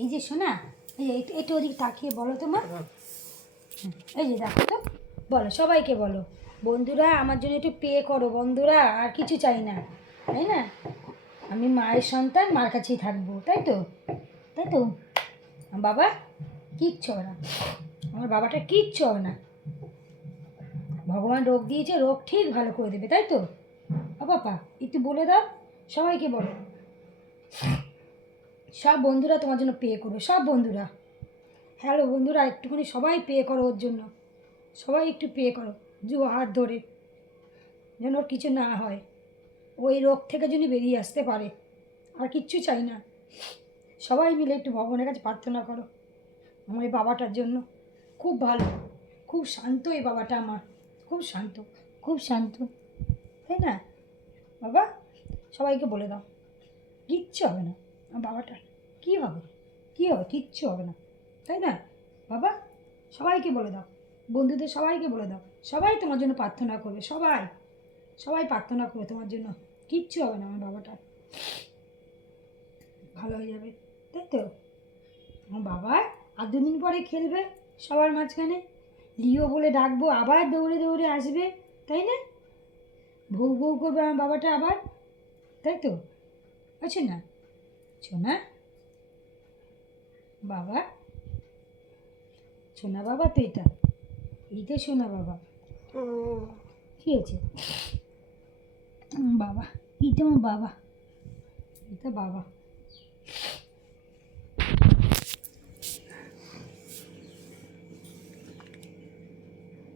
এই যে শোনা, এই যে একটু ওদিকে তাকিয়ে বলো তো মা। এই যে দেখো তো, বলো সবাইকে বলো, বন্ধুরা আমার জন্য একটু পে করো বন্ধুরা, আর কিছু চাই না, তাই না? আমি মায়ের সন্তান, মার কাছেই থাকবো, তাই তো? তাই তো আমার বাবা কিচ্ছু হবে না, আমার বাবাটা কিচ্ছু হবে না। ভগবান রোগ দিয়েছে, রোগ ঠিক ভালো করে দেবে, তাই তো? বাবা একটু বলে দাও, সবাইকে বলো, সব বন্ধুরা তোমার জন্য পে করবে, সব বন্ধুরা। হ্যালো বন্ধুরা, একটুখানি সবাই পে করো ওর জন্য, সবাই একটু পে করো, হাত ধরে, যেন ওর কিছু না হয়, ওই রোগ থেকে যদি বেরিয়ে আসতে পারে, আর কিচ্ছু চাই না। সবাই মিলে একটু ভগবানের কাছে প্রার্থনা করো আমার এই বাবাটার জন্য। খুব ভালো, খুব শান্ত এই বাবাটা আমার, খুব শান্ত, খুব শান্ত, তাই না বাবা? সবাইকে বলে দাও, কিচ্ছু হবে না আমার বাবাটার। কী হবে, কী হবে, কিচ্ছু হবে না, তাই না বাবা? সবাইকে বলে দাও, বন্ধুদের সবাইকে বলে দাও, সবাই তোমার জন্য প্রার্থনা করবে, সবাই, সবাই প্রার্থনা করবে তোমার জন্য, কিচ্ছু হবে না আমার বাবাটার, ভালো হয়ে যাবে, তাই তো? আমার বাবা আর দুদিন পরে খেলবে সবার মাঝখানে, লিও বলে ডাকবো, আবার দৌড়ে দৌড়ে আসবে, তাই না? ভৌ ভৌ করবে আমার বাবাটা আবার, তাই তো? আছে না সোনা বাবা, সোনা বাবা তো এটা, এইটা সোনা বাবা। কী হয়েছে বাবা, এইটা আমার বাবা, এটা বাবা।